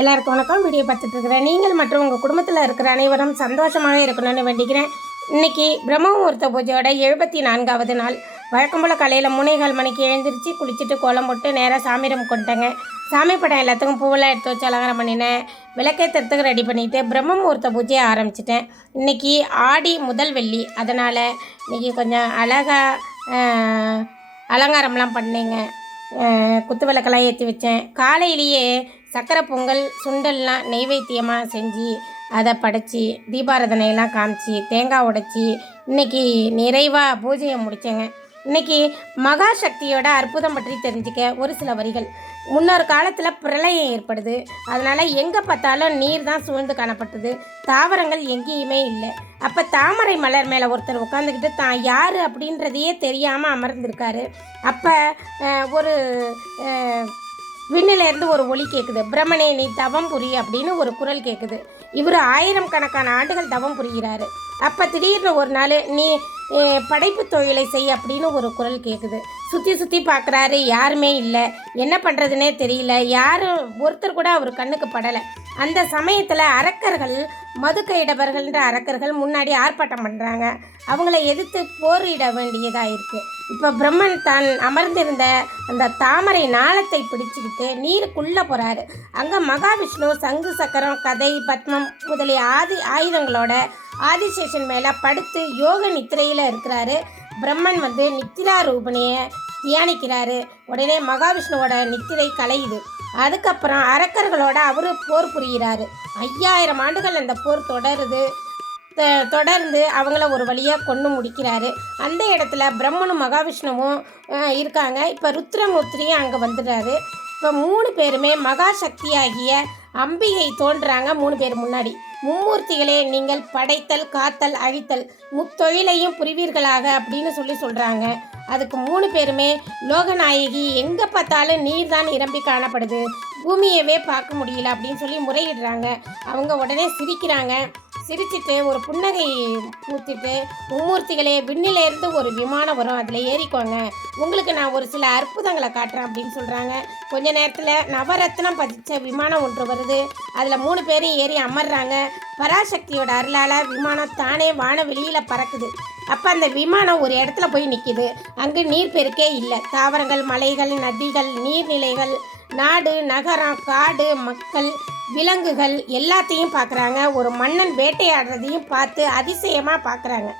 எல்லாருக்கும் வணக்கம். வீடியோ பார்த்துட்டு இருக்கிறேன். நீங்கள் மற்றும் உங்கள் குடும்பத்தில் இருக்கிற அனைவரும் சந்தோஷமாக இருக்கணும்னு வேண்டிக்கிறேன். இன்றைக்கி பிரம்ம முகூர்த்த பூஜையோட 74வது நாள். வழக்கம் போல் காலையில் 3:15 மணிக்கு எழுந்திரிச்சு குளிச்சுட்டு கோலம் போட்டு நேராக சாமி ரூம் கொண்டுட்டேங்க. சாமி படம் எல்லாத்துக்கும் பூவெல்லாம் எடுத்து வச்சு அலங்காரம் பண்ணினேன். விளக்கேற்றுறதுக்கு ரெடி பண்ணிவிட்டு பிரம்ம முகூர்த்த பூஜையை ஆரம்பிச்சிட்டேன். இன்றைக்கி ஆடி முதல் வெள்ளி, அதனால் இன்றைக்கி கொஞ்சம் அழகாக அலங்காரம்லாம் பண்ணேங்க. குத்து விளக்கெல்லாம் ஏற்றி வச்சேன். காலையிலேயே சக்கரை பொங்கல் சுண்டல்லாம் நெய்வேத்தியமாக செஞ்சு அதை படைச்சி தீபாராதனையெல்லாம் காமிச்சு தேங்காய் உடைச்சி இன்றைக்கி நிறைவாக பூஜையை முடித்தேங்க. இன்றைக்கி மகா சக்தியோட அற்புதம் பற்றி தெரிஞ்சுக்க ஒரு சில வரிகள். முன்னொரு காலத்தில் பிரளயம் ஏற்படுது. அதனால் எங்கே பார்த்தாலும் நீர் தான் சூழ்ந்து காணப்பட்டது. தாவரங்கள் எங்கேயுமே இல்லை. அப்போ தாமரை மலர் மேலே ஒருத்தர் உட்காந்துக்கிட்டு தான் யார் அப்படின்றதையே தெரியாமல் அமர்ந்திருக்காரு. அப்போ ஒரு விண்ணிலேருந்து ஒரு ஒலி கேட்குது. பிரம்மனே நீ தவம் புரி அப்படின்னு ஒரு குரல் கேட்குது. இவர் 1000 கணக்கான ஆண்டுகள் தவம் புரிகிறாரு. அப்போ திடீர்னு ஒரு நாள் நீ படைப்பு தொழிலை செய் அப்படின்னு ஒரு குரல் கேட்குது. சுற்றி பார்க்குறாரு, யாருமே இல்லை. என்ன பண்ணுறதுனே தெரியல. யாரும் ஒருத்தர் கூட அவர் கண்ணுக்கு படலை. அந்த சமயத்தில் அரக்கர்கள், மதுக்கையிடவர்கள்ன்ற அரக்கர்கள் முன்னாடி ஆர்ப்பாட்டம் பண்ணுறாங்க. அவங்கள எதிர்த்து போரிட வேண்டியதாக இருக்குது. இப்போ பிரம்மன் தான் அமர்ந்திருந்த அந்த தாமரை நாளத்தை பிடிச்சிக்கிட்டு நீருக்குள்ளே போகிறாரு. அங்கே மகாவிஷ்ணு சங்கு சக்கரம் கதை பத்மம் முதலிய ஆயுதங்களோட ஆதிசேஷன் மேலே படுத்து யோக நித்திரையில் இருக்கிறாரு. பிரம்மன் நித்திரா ரூபணியை தியானிக்கிறாரு. உடனே மகாவிஷ்ணுவோட நித்திரை கலையுது. அதுக்கப்புறம் அரக்கர்களோட அவர் போர் புரிகிறாரு. 5000 ஆண்டுகள் அந்த போர் தொடர்ந்து அவங்கள ஒரு வழியாக கொண்டு முடிக்கிறாரு. அந்த இடத்துல பிரம்மனும் மகாவிஷ்ணுவும் இருக்காங்க. இப்போ ருத்ரமூர்த்தியும் அங்கே வந்துடுறாரு. இப்போ 3 பேருமே மகா சக்தியாகிய அம்பிகை தோன்றுறாங்க. 3 பேர் முன்னாடி, மும்மூர்த்திகளே நீங்கள் படைத்தல் காத்தல் அழித்தல் முத்தொழிலையும் புரிவீர்களாக அப்படின்னு சொல்கிறாங்க. அதுக்கு 3 பேருமே லோகநாயகி, எங்கே பார்த்தாலும் நீர் தான் நிரம்பி காணப்படுது, பூமியவே பார்க்க முடியல அப்படின்னு சொல்லி முறையிடுறாங்க. அவங்க உடனே சிரிக்கிறாங்க. சிரிச்சிட்டு ஒரு புன்னகை பூத்திட்டு, மும்மூர்த்திகளே விண்ணிலேருந்து ஒரு விமானம் வரும், அதில் ஏறிக்கோங்க, உங்களுக்கு நான் ஒரு சில அற்புதங்களை காட்டுறேன் அப்படின்னு சொல்கிறாங்க. கொஞ்ச நேரத்தில் நவரத்னம் பதிச்ச விமானம் ஒன்று வருது. அதில் 3 பேரும் ஏறி அமர்றாங்க. பராசக்தியோட அருளால் விமானம் தானே வானவெளியில் பறக்குது. அப்போ அந்த விமானம் ஒரு இடத்துல போய் நிற்கிது. அங்கே நீர் பெருக்கே இல்லை. தாவரங்கள், மலைகள், நதிகள், நீர்நிலைகள், நாடு நகரம், காடு, மக்கள், விலங்குகள் எல்லாத்தையும் பார்க்குறாங்க. ஒரு மன்னன் வேட்டையாடுறதையும் பார்த்து அதிசயமாக பார்க்குறாங்க.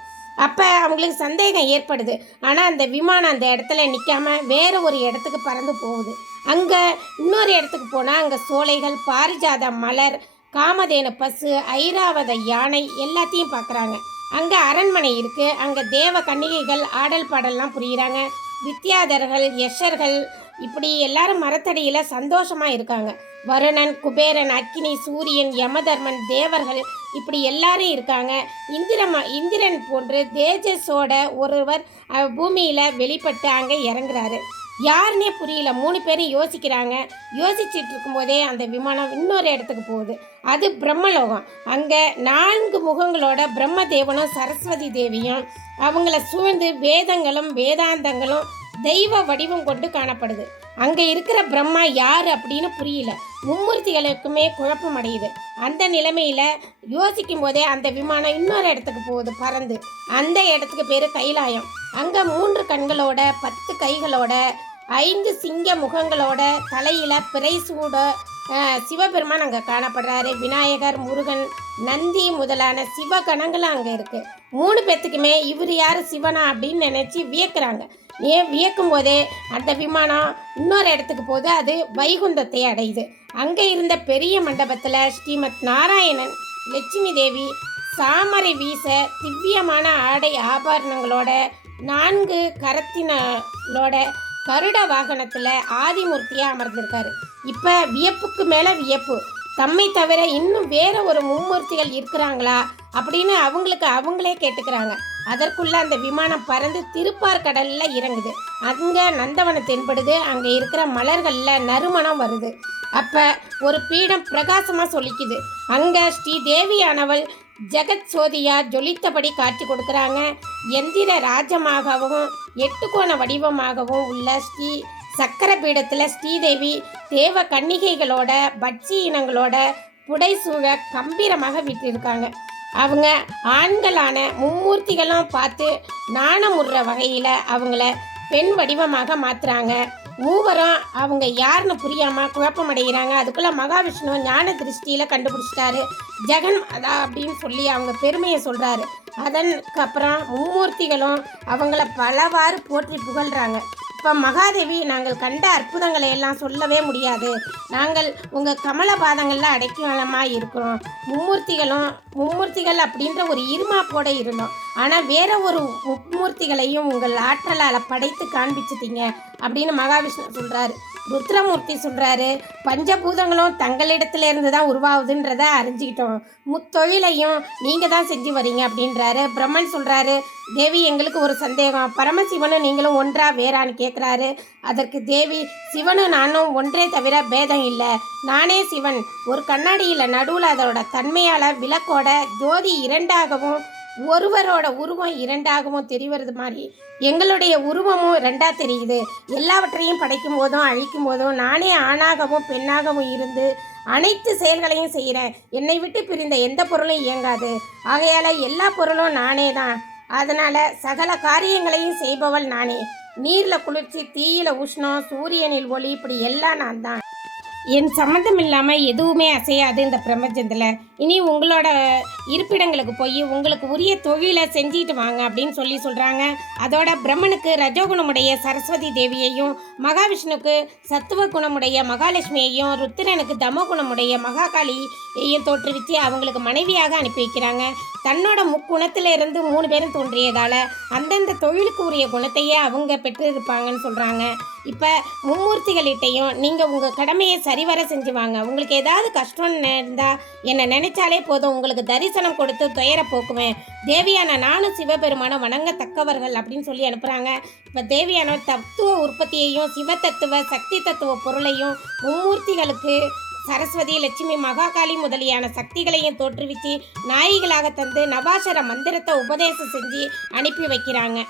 அப்போ அவங்களுக்கு சந்தேகம் ஏற்படுது. ஆனால் அந்த விமானம் அந்த இடத்துல நிற்காம வேறு ஒரு இடத்துக்கு பறந்து போகுது. அங்கே இன்னொரு இடத்துக்கு போனால் அங்கே சோலைகள், பாரிஜாத மலர், காமதேனு பசு, ஐராவத யானை எல்லாத்தையும் பார்க்குறாங்க. அங்கே அரண்மனை இருக்குது. அங்கே தேவ கன்னிகைகள் ஆடல் பாடல்லாம் புரிகிறாங்க. வித்யாதர்கள், யஷர்கள், இப்படி எல்லாரும் மரத்தடியில் சந்தோஷமாக இருக்காங்க. வருணன், குபேரன், அக்கினி, சூரியன், யமதர்மன், தேவர்கள் இப்படி எல்லாரும் இருக்காங்க. இந்திரன் போன்று தேஜஸோட ஒருவர் பூமியில் வெளிப்பட்டு அங்கே இறங்குறாரு. யாருன்னே புரியல. 3 பேரும் யோசிக்கிறாங்க. யோசிச்சுட்டு இருக்கும்போதே அந்த விமானம் இன்னொரு இடத்துக்கு போகுது. அது பிரம்மலோகம். அங்கே 4 முகங்களோட பிரம்மதேவனும் சரஸ்வதி தேவியும் அவங்கள சூழ்ந்து வேதங்களும் வேதாந்தங்களும் தெய்வ வடிவம் கொண்டு காணப்படுது. அங்கே இருக்கிற பிரம்மா யார் அப்படின்னு புரியல. மும்மூர்த்திகளுக்குமே குழப்பம் அடையுது. அந்த நிலைமையில் யோசிக்கும் போதே அந்த விமானம் இன்னொரு இடத்துக்கு போகுது பறந்து. அந்த இடத்துக்கு பேர் கைலாயம். அங்கே 3 கண்களோட 10 கைகளோட 5 சிங்க முகங்களோட தலையில் பிறை சூட சிவபெருமான் அங்கே காணப்படுறாரு. விநாயகர், முருகன், நந்தி முதலான சிவகணங்களும் அங்கே இருக்குது. 3 பேத்துக்குமே இவர் யார் சிவனா அப்படின்னு நினச்சி வியக்கிறாங்க. வியக்கும் போதே அந்த விமானம் இன்னொரு இடத்துக்கு போது அது வைகுந்தத்தை அடையுது. அங்கே இருந்த பெரிய மண்டபத்தில் ஸ்ரீமத் நாராயணன், லட்சுமி தேவி சாமரை வீச திவ்யமான ஆடை ஆபரணங்களோட 4 கரத்தினோட கருட வாகனத்தில் ஆதிமூர்த்தியாக அமர்ந்திருக்காரு. இப்போ வியப்புக்கு மேலே வியப்பு. தம்மை தவிர இன்னும் வேற ஒரு மும்மூர்த்திகள் இருக்கிறாங்களா அப்படின்னு அவங்களே கேட்டுக்கிறாங்க. அதற்குள்ள அந்த விமானம் பறந்து திருப்பார்கடலில் இறங்குது. அங்கே நந்தவனம் தென்படுது. அங்கே இருக்கிற மலர்களில் நறுமணம் வருது. அப்போ ஒரு பீடம் பிரகாசமாக சொல்லிக்குது. அங்கே ஸ்ரீ தேவியானவள் ஜெகத் சோதியா ஜொலித்தபடி காட்சி கொடுக்குறாங்க. எந்திர ராஜமாகவும் 8 கோண வடிவமாகவும் உள்ள ஸ்ரீ சக்கர பீடத்தில் ஸ்ரீதேவி தேவ கன்னிகைகளோட பட்சி இனங்களோட புடைசூழ கம்பீரமாக விட்டிருக்காங்க. அவங்க ஆண்களான மும்மூர்த்திகளும் பார்த்து நாணமுறுற வகையில் அவங்கள பெண் வடிவமாக மாற்றுறாங்க. மூவரும் அவங்க யாருன்னு புரியாமல் குழப்பமடைகிறாங்க. அதுக்குள்ளே மகாவிஷ்ணு ஞான திருஷ்டியில் கண்டுபிடிச்சிட்டாரு. ஜெகன் அதா அப்படின்னு சொல்லி அவங்க பெருமையை சொல்கிறாரு. அதற்கப்புறம் மும்மூர்த்திகளும் அவங்கள பலவாறு போற்றி புகழ்கிறாங்க. இப்போ மகாதேவி, நாங்கள் கண்ட அற்புதங்களை எல்லாம் சொல்லவே முடியாது. நாங்கள் உங்கள் கமலபாதங்களில் அடைக்கலமாக இருக்கிறோம். மும்மூர்த்திகள் அப்படின்ற ஒரு இருமாப்போட இருந்தோம். ஆனால் வேற ஒரு மும்மூர்த்திகளையும் உங்கள் ஆற்றலால் படைத்து காண்பிச்சிட்டீங்க அப்படின்னு மகாவிஷ்ணு சொல்கிறாரு. ருத்ரமூர்த்தி சொல்கிறாரு, பஞ்சபூதங்களும் தங்களிடத்துலேருந்து தான் உருவாகுதுன்றதை அறிஞ்சிக்கிட்டோம். முத்தொழிலையும் நீங்கள் தான் செஞ்சு வரீங்க அப்படின்றாரு. பிரம்மன் சொல்கிறாரு, தேவி எங்களுக்கு ஒரு சந்தேகம், பரமசிவனும் நீங்களும் ஒன்றா வேறான்னு கேட்குறாரு. அதற்கு தேவி, சிவனும் நானும் ஒன்றே தவிர பேதம் இல்லை. நானே சிவன். ஒரு கண்ணாடியில் நடுவில் அதோட தன்மையால் விளக்கோட ஜோதி இரண்டாகவும் ஒருவரோட உருவம் இரண்டாகவும் தெரிவது மாதிரி எங்களுடைய உருவமும் ரெண்டாக தெரியுது. எல்லாவற்றையும் படைக்கும் போதும் அழிக்கும் போதும் நானே ஆணாகவும் பெண்ணாகவும் இருந்து அனைத்து செயல்களையும் செய்கிறேன். என்னை விட்டு பிரிந்த எந்த பொருளும் இயங்காது. ஆகையால் எல்லா பொருளும் நானே தான். அதனால் சகல காரியங்களையும் செய்பவள் நானே. நீரில் குளிர்ச்சி, தீயில உஷ்ணம், சூரியனில் ஒளி, இப்படி எல்லாம் நான் தான். என் சம்மந்தம் இல்லாமல் எதுவுமே அசையாது இந்த பிரபஞ்சத்தில். இனி உங்களோட இருப்பிடங்களுக்கு போய் உங்களுக்கு உரிய தொழிலை செஞ்சுட்டு வாங்க அப்படின்னு சொல்கிறாங்க. அதோட பிரம்மனுக்கு ரஜோகுணமுடைய சரஸ்வதி தேவியையும், மகாவிஷ்ணுக்கு சத்துவ குணமுடைய மகாலட்சுமியையும், ருத்திரனுக்கு தமகுணமுடைய மகாகாளியையும் தோற்றுவித்து அவங்களுக்கு மனைவியாக அனுப்பி வைக்கிறாங்க. தன்னோட முக்குணத்திலிருந்து 3 பேரும் தோன்றியதால் அந்தந்த தொழிலுக்கு உரிய குணத்தையே அவங்க பெற்றிருப்பாங்கன்னு சொல்கிறாங்க. இப்போ மும்மூர்த்திகளிட்டையும் நீங்கள் உங்கள் கடமையை சரிவர செஞ்சுவாங்க. உங்களுக்கு ஏதாவது கஷ்டம்னு இருந்தால் என்னை நினைச்சாலே போதும், உங்களுக்கு தரிசனம் கொடுத்து துயர போக்குவேன். தேவியான நானும் சிவபெருமானும் வணங்கத்தக்கவர்கள் அப்படின்னு சொல்லி அனுப்புகிறாங்க. இப்போ தேவியான தத்துவ உற்பத்தியையும் சிவ சக்தி தத்துவ பொருளையும் மும்மூர்த்திகளுக்கு சரஸ்வதி, லட்சுமி, மகாகாளி முதலியான சக்திகளையும் தோற்றுவித்து நாயிகளாக தந்து நவாசர மந்திரத்தை உபதேசம் செஞ்சு அனுப்பி வைக்கிறாங்க.